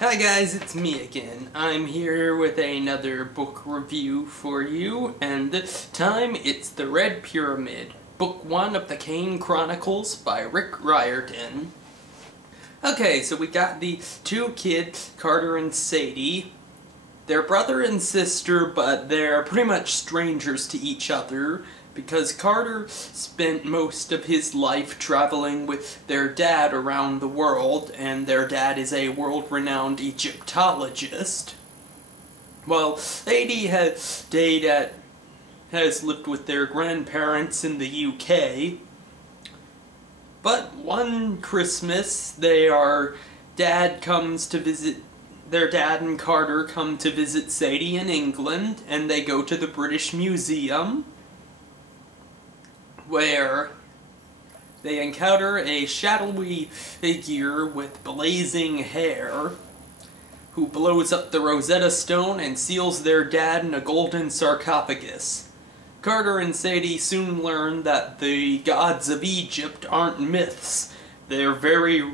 Hi guys, it's me again. I'm here with another book review for you, and this time it's The Red Pyramid, Book 1 of the Kane Chronicles by Rick Riordan. Okay, so we got the two kids, Carter and Sadie. They're brother and sister, but they're pretty much strangers to each other, because Carter spent most of his life traveling with their dad around the world, and their dad is a world-renowned Egyptologist. While Sadie has lived with their grandparents in the UK. But one Christmas, their dad and Carter come to visit Sadie in England, and they go to the British Museum, where they encounter a shadowy figure with blazing hair who blows up the Rosetta Stone and seals their dad in a golden sarcophagus. Carter and Sadie soon learn that the gods of Egypt aren't myths. They're very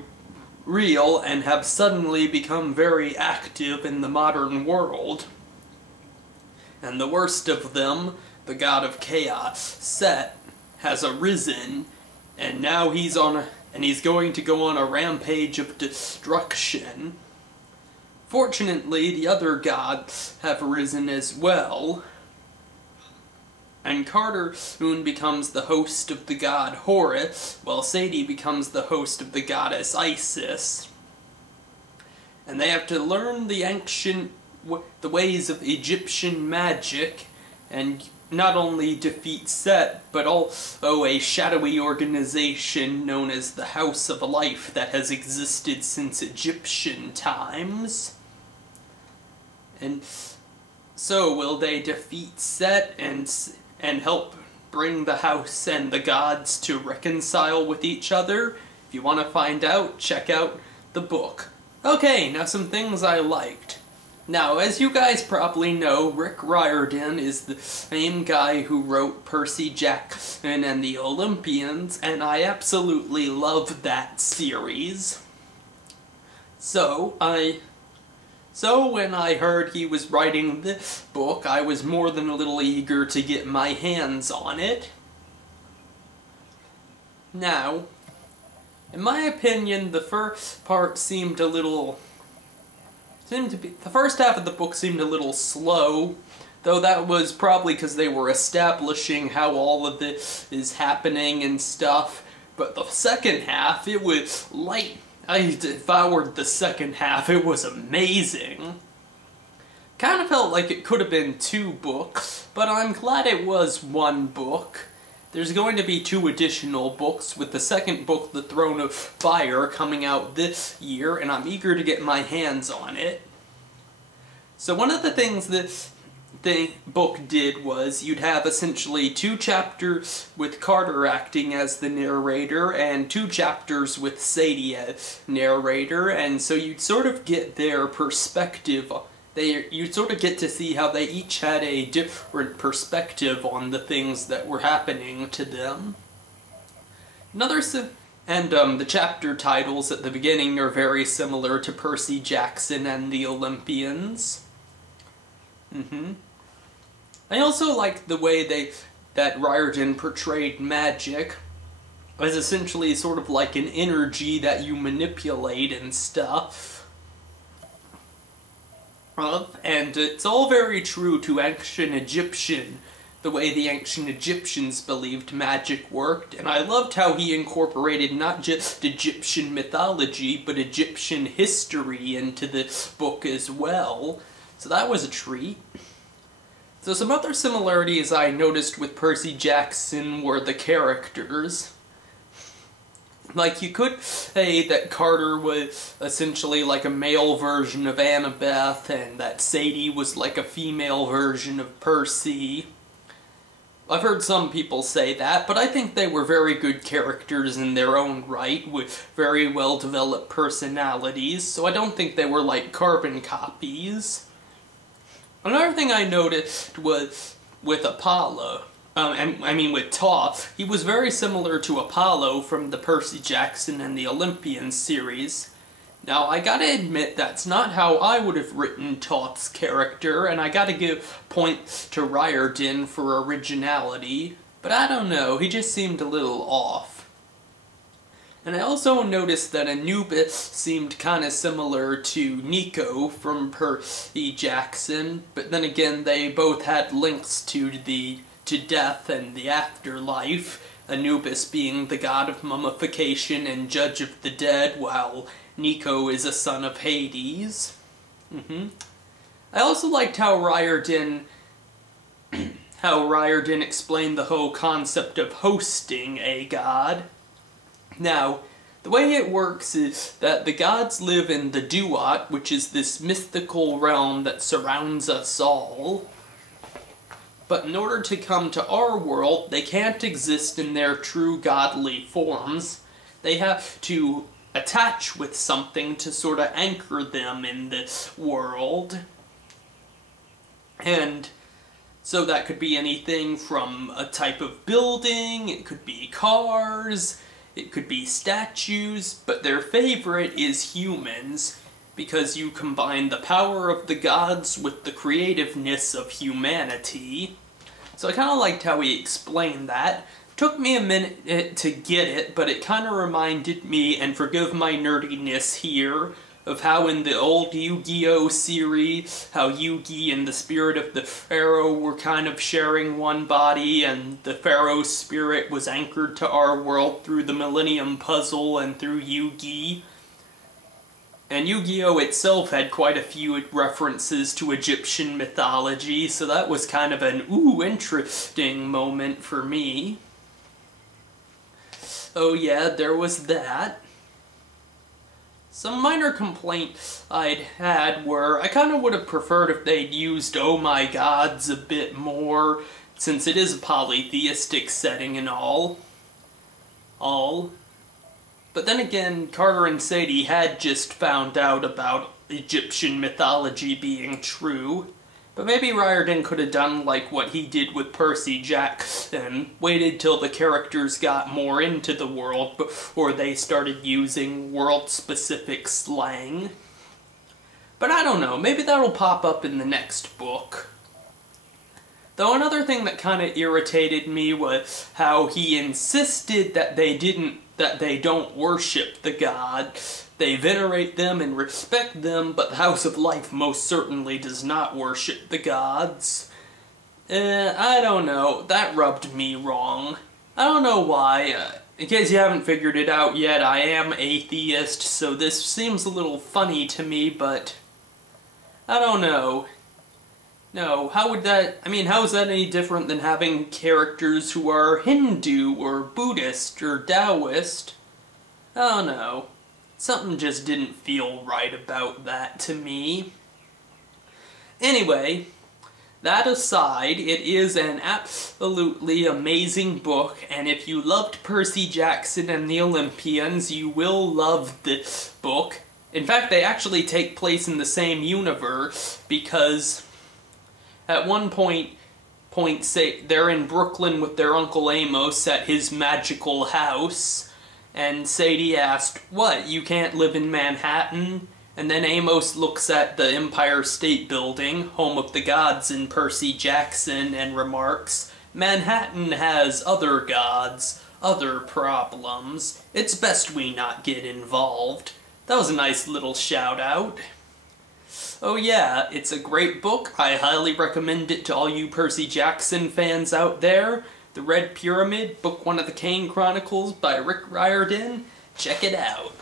real and have suddenly become very active in the modern world. And the worst of them, the god of chaos, Set, has arisen, and now he's going to go on a rampage of destruction. Fortunately, the other gods have arisen as well, and Carter soon becomes the host of the god Horus, while Sadie becomes the host of the goddess Isis. And they have to learn the ways of Egyptian magic, and not only defeat Set, but also a shadowy organization known as the House of Life that has existed since Egyptian times. And so, will they defeat Set and help bring the house and the gods to reconcile with each other? If you want to find out, check out the book. Okay, now some things I liked. Now, as you guys probably know, Rick Riordan is the same guy who wrote Percy Jackson and the Olympians, and I absolutely love that series. So when I heard he was writing this book, I was more than a little eager to get my hands on it. Now, in my opinion, the first part the first half of the book seemed a little slow, though that was probably because they were establishing how all of this is happening and stuff. But the second half, it was light. I devoured the second half. It was amazing. Kind of felt like it could have been 2 books, but I'm glad it was 1 book. There's going to be 2 additional books, with the second book, The Throne of Fire, coming out this year, and I'm eager to get my hands on it. So one of the things that the book did was you'd have essentially 2 chapters with Carter acting as the narrator, and 2 chapters with Sadie as narrator, and so you'd sort of get their perspective. You sort of get to see how they each had a different perspective on the things that were happening to them. The chapter titles at the beginning are very similar to Percy Jackson and the Olympians. I also liked the way that Riordan portrayed magic as essentially sort of like an energy that you manipulate and stuff. And it's all very true to ancient Egyptian, the way the ancient Egyptians believed magic worked, and I loved how he incorporated not just Egyptian mythology, but Egyptian history into this book as well. So that was a treat. So some other similarities I noticed with Percy Jackson were the characters. Like, you could say that Carter was essentially like a male version of Annabeth, and that Sadie was like a female version of Percy. I've heard some people say that, but I think they were very good characters in their own right, with very well-developed personalities, so I don't think they were like carbon copies. Another thing I noticed was with Apollo. With Toph, he was very similar to Apollo from the Percy Jackson and the Olympian series. Now, I gotta admit, that's not how I would have written Toth's character, and I gotta give points to Riordan for originality, but I don't know, he just seemed a little off. And I also noticed that Anubis seemed kinda similar to Nico from Percy Jackson, but then again, they both had links to death and the afterlife, Anubis being the god of mummification and judge of the dead, while Nico is a son of Hades. I also liked how Riordan explained the whole concept of hosting a god. Now, the way it works is that the gods live in the Duat, which is this mythical realm that surrounds us all. But in order to come to our world, they can't exist in their true godly forms. They have to attach with something to sort of anchor them in this world. And so that could be anything from a type of building, it could be cars, it could be statues, but their favorite is humans, because you combine the power of the gods with the creativeness of humanity. So I kind of liked how he explained that. Took me a minute to get it, but it kind of reminded me, and forgive my nerdiness here, of how in the old Yu-Gi-Oh series, how Yugi and the spirit of the Pharaoh were kind of sharing one body, and the Pharaoh's spirit was anchored to our world through the Millennium Puzzle and through Yu-Gi. And Yu-Gi-Oh itself had quite a few references to Egyptian mythology, so that was kind of an ooh, interesting moment for me. Oh yeah, there was that. Some minor complaints I'd had were, I kind of would have preferred if they'd used oh my gods a bit more, since it is a polytheistic setting and all. But then again, Carter and Sadie had just found out about Egyptian mythology being true. But maybe Riordan could have done like what he did with Percy Jackson, waited till the characters got more into the world before they started using world-specific slang. But I don't know, maybe that'll pop up in the next book. Though another thing that kind of irritated me was how he insisted that they don't worship the gods. They venerate them and respect them, but the House of Life most certainly does not worship the gods. I don't know, that rubbed me wrong. I don't know why. In case you haven't figured it out yet, I am atheist, so this seems a little funny to me, but I don't know. No, how is that any different than having characters who are Hindu or Buddhist or Taoist? I don't know. Something just didn't feel right about that to me. Anyway, that aside, it is an absolutely amazing book, and if you loved Percy Jackson and the Olympians, you will love this book. In fact, they actually take place in the same universe, because at one point they're in Brooklyn with their Uncle Amos at his magical house, and Sadie asked, "What, you can't live in Manhattan?" And then Amos looks at the Empire State Building, home of the gods in Percy Jackson, and remarks, "Manhattan has other gods, other problems. It's best we not get involved." That was a nice little shout-out. Oh yeah, it's a great book. I highly recommend it to all you Percy Jackson fans out there. The Red Pyramid, Book 1 of the Kane Chronicles by Rick Riordan. Check it out.